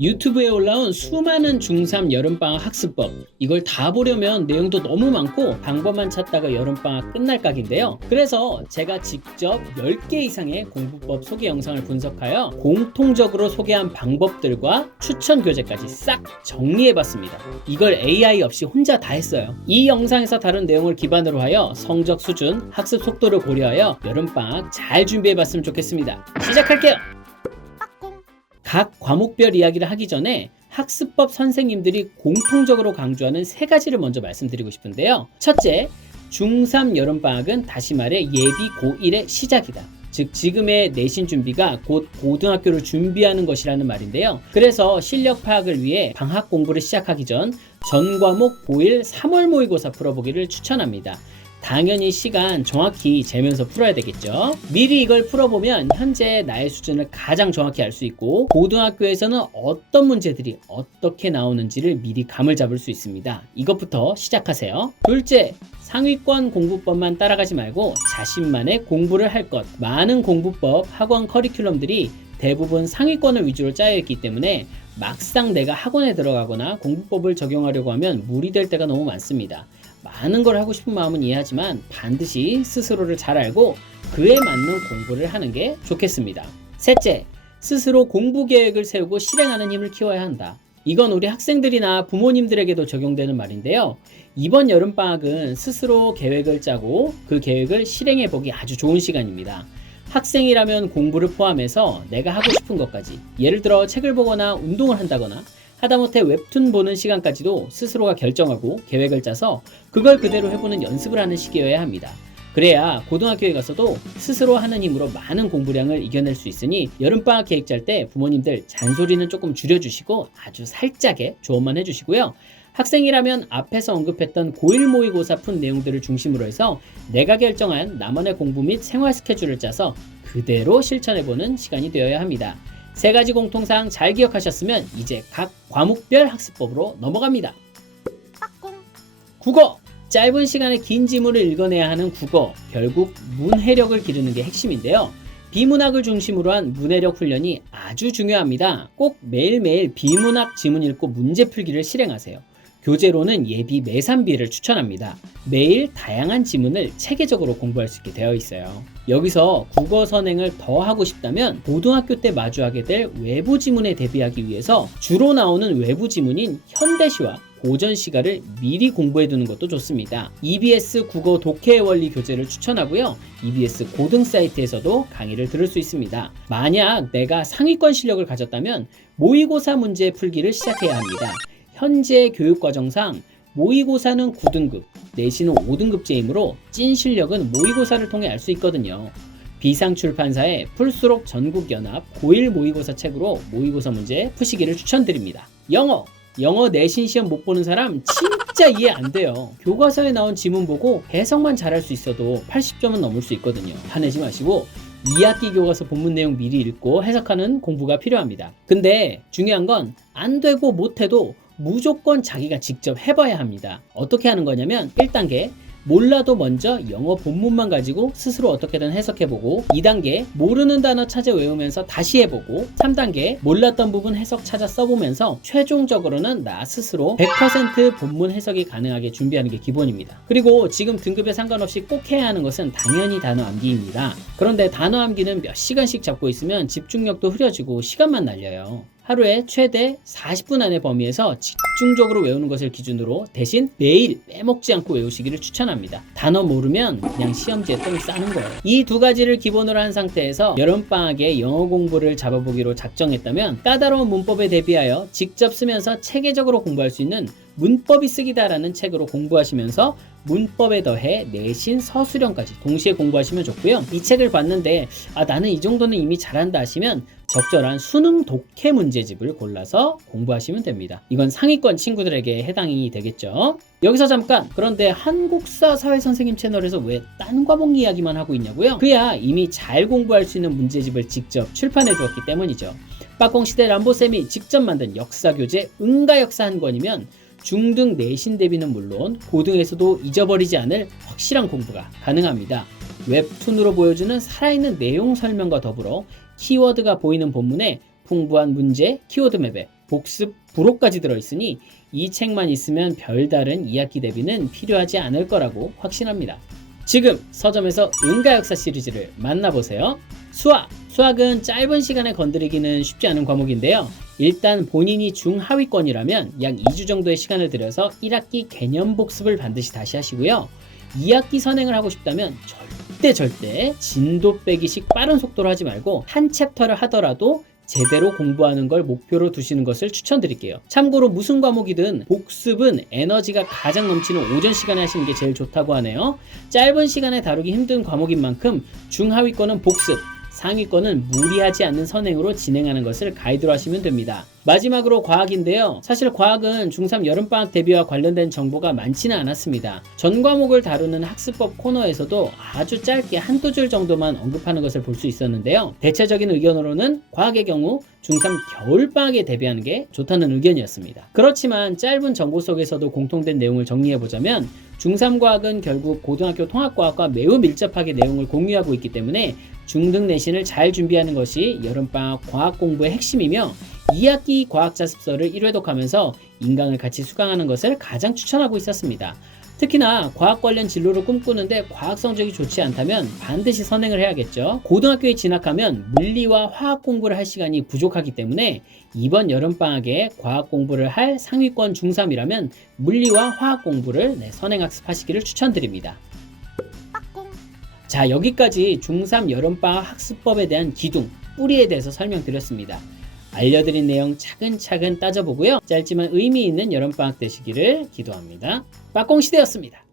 유튜브에 올라온 수많은 중3 여름방학 학습법. 이걸 다 보려면 내용도 너무 많고 방법만 찾다가 여름방학 끝날 각인데요. 그래서 제가 직접 10개 이상의 공부법 소개 영상을 분석하여 공통적으로 소개한 방법들과 추천 교재까지 싹 정리해봤습니다. 이걸 AI 없이 혼자 다 했어요. 이 영상에서 다룬 내용을 기반으로 하여 성적 수준, 학습 속도를 고려하여 여름방학 잘 준비해봤으면 좋겠습니다. 시작할게요 각 과목별 이야기를 하기 전에 학습법 선생님들이 공통적으로 강조하는 세 가지를 먼저 말씀드리고 싶은데요. 첫째, 중3 여름방학은 다시 말해 예비 고1의 시작이다. 즉, 지금의 내신 준비가 곧 고등학교를 준비하는 것이라는 말인데요. 그래서 실력 파악을 위해 방학 공부를 시작하기 전 전 과목 고1 3월 모의고사 풀어보기를 추천합니다. 당연히 시간 정확히 재면서 풀어야 되겠죠. 미리 이걸 풀어보면 현재 나의 수준을 가장 정확히 알 수 있고 고등학교에서는 어떤 문제들이 어떻게 나오는지를 미리 감을 잡을 수 있습니다. 이것부터 시작하세요. 둘째, 상위권 공부법만 따라가지 말고 자신만의 공부를 할 것. 많은 공부법 학원 커리큘럼들이 대부분 상위권을 위주로 짜여 있기 때문에 막상 내가 학원에 들어가거나 공부법을 적용하려고 하면 무리될 때가 너무 많습니다. 많은 걸 하고 싶은 마음은 이해하지만 반드시 스스로를 잘 알고 그에 맞는 공부를 하는 게 좋겠습니다. 셋째, 스스로 공부 계획을 세우고 실행하는 힘을 키워야 한다. 이건 우리 학생들이나 부모님들에게도 적용되는 말인데요. 이번 여름방학은 스스로 계획을 짜고 그 계획을 실행해 보기 아주 좋은 시간입니다. 학생이라면 공부를 포함해서 내가 하고 싶은 것까지 예를 들어 책을 보거나 운동을 한다거나 하다못해 웹툰 보는 시간까지도 스스로가 결정하고 계획을 짜서 그걸 그대로 해보는 연습을 하는 시기여야 합니다. 그래야 고등학교에 가서도 스스로 하는 힘으로 많은 공부량을 이겨낼 수 있으니 여름방학 계획 짤 때 부모님들 잔소리는 조금 줄여주시고 아주 살짝의 조언만 해주시고요. 학생이라면 앞에서 언급했던 고1 모의고사 푼 내용들을 중심으로 해서 내가 결정한 나만의 공부 및 생활 스케줄을 짜서 그대로 실천해보는 시간이 되어야 합니다. 세 가지 공통사항 잘 기억하셨으면 이제 각 과목별 학습법으로 넘어갑니다. 국어! 짧은 시간에 긴 지문을 읽어내야 하는 국어. 결국 문해력을 기르는 게 핵심인데요. 비문학을 중심으로 한 문해력 훈련이 아주 중요합니다. 꼭 매일매일 비문학 지문 읽고 문제 풀기를 실행하세요. 교재로는 예비 매산비를 추천합니다. 매일 다양한 지문을 체계적으로 공부할 수 있게 되어 있어요. 여기서 국어 선행을 더 하고 싶다면 고등학교 때 마주하게 될 외부 지문에 대비하기 위해서 주로 나오는 외부 지문인 현대시와 고전 시가를 미리 공부해 두는 것도 좋습니다. EBS 국어 독해의 원리 교재를 추천하고요. EBS 고등 사이트에서도 강의를 들을 수 있습니다. 만약 내가 상위권 실력을 가졌다면 모의고사 문제 풀기를 시작해야 합니다. 현재 교육과정상 모의고사는 9등급, 내신은 5등급제이므로 찐 실력은 모의고사를 통해 알 수 있거든요. 비상출판사의 풀수록 전국연합 고1 모의고사 책으로 모의고사 문제 푸시기를 추천드립니다. 영어! 영어 내신 시험 못 보는 사람 진짜 이해 안 돼요. 교과서에 나온 지문 보고 해석만 잘할 수 있어도 80점은 넘을 수 있거든요. 화내지 마시고 2학기 교과서 본문 내용 미리 읽고 해석하는 공부가 필요합니다. 근데 중요한 건 안 되고 못해도 무조건 자기가 직접 해봐야 합니다. 어떻게 하는 거냐면 1단계 몰라도 먼저 영어 본문만 가지고 스스로 어떻게든 해석해보고 2단계 모르는 단어 찾아 외우면서 다시 해보고 3단계 몰랐던 부분 해석 찾아 써보면서 최종적으로는 나 스스로 100% 본문 해석이 가능하게 준비하는 게 기본입니다. 그리고 지금 등급에 상관없이 꼭 해야 하는 것은 당연히 단어 암기입니다. 그런데 단어 암기는 몇 시간씩 잡고 있으면 집중력도 흐려지고 시간만 날려요. 하루에 최대 40분 안의 범위에서 집중적으로 외우는 것을 기준으로 대신 매일 빼먹지 않고 외우시기를 추천합니다. 단어 모르면 그냥 시험지에 똥 싸는 거예요. 이 두 가지를 기본으로 한 상태에서 여름방학에 영어 공부를 잡아보기로 작정했다면 까다로운 문법에 대비하여 직접 쓰면서 체계적으로 공부할 수 있는 문법이 쓰기다라는 책으로 공부하시면서 문법에 더해 내신 서술형까지 동시에 공부하시면 좋고요. 이 책을 봤는데 아 나는 이 정도는 이미 잘한다 하시면 적절한 수능 독해 문제집을 골라서 공부하시면 됩니다. 이건 상위권 친구들에게 해당이 되겠죠. 여기서 잠깐 그런데 한국사 사회 선생님 채널에서 왜 딴 과목 이야기만 하고 있냐고요? 그야 이미 잘 공부할 수 있는 문제집을 직접 출판해 두었기 때문이죠. 빠꽁시대 람보쌤이 직접 만든 역사 교재 응가 역사 한 권이면 중등 내신 대비는 물론 고등에서도 잊어버리지 않을 확실한 공부가 가능합니다. 웹툰으로 보여주는 살아있는 내용 설명과 더불어 키워드가 보이는 본문에 풍부한 문제, 키워드 맵에 복습 부록까지 들어있으니 이 책만 있으면 별다른 2학기 대비는 필요하지 않을 거라고 확신합니다. 지금 서점에서 은가 역사 시리즈를 만나보세요. 수학! 수학은 짧은 시간에 건드리기는 쉽지 않은 과목인데요. 일단 본인이 중하위권이라면 약 2주 정도의 시간을 들여서 1학기 개념 복습을 반드시 다시 하시고요. 2학기 선행을 하고 싶다면 절대 절대 진도 빼기식 빠른 속도로 하지 말고 한 챕터를 하더라도 제대로 공부하는 걸 목표로 두시는 것을 추천드릴게요. 참고로 무슨 과목이든 복습은 에너지가 가장 넘치는 오전 시간에 하시는 게 제일 좋다고 하네요. 짧은 시간에 다루기 힘든 과목인 만큼 중하위권은 복습, 상위권은 무리하지 않는 선행으로 진행하는 것을 가이드로 하시면 됩니다. 마지막으로 과학인데요. 사실 과학은 중3 여름방학 대비와 관련된 정보가 많지는 않았습니다. 전 과목을 다루는 학습법 코너에서도 아주 짧게 한두 줄 정도만 언급하는 것을 볼 수 있었는데요. 대체적인 의견으로는 과학의 경우 중3 겨울방학에 대비하는 게 좋다는 의견이었습니다. 그렇지만 짧은 정보 속에서도 공통된 내용을 정리해보자면 중3 과학은 결국 고등학교 통합과학과 매우 밀접하게 내용을 공유하고 있기 때문에 중등 내신을 잘 준비하는 것이 여름방학 과학 공부의 핵심이며 2학기 과학 자습서를 1회독하면서 인강을 같이 수강하는 것을 가장 추천하고 있었습니다. 특히나 과학 관련 진로를 꿈꾸는데 과학 성적이 좋지 않다면 반드시 선행을 해야겠죠. 고등학교에 진학하면 물리와 화학 공부를 할 시간이 부족하기 때문에 이번 여름방학에 과학 공부를 할 상위권 중3이라면 물리와 화학 공부를 네, 선행학습하시기를 추천드립니다. 자, 여기까지 중3 여름방학 학습법에 대한 기둥, 뿌리에 대해서 설명드렸습니다. 알려드린 내용 차근차근 따져보고요. 짧지만 의미 있는 여름방학 되시기를 기도합니다. 빠꽁시대였습니다.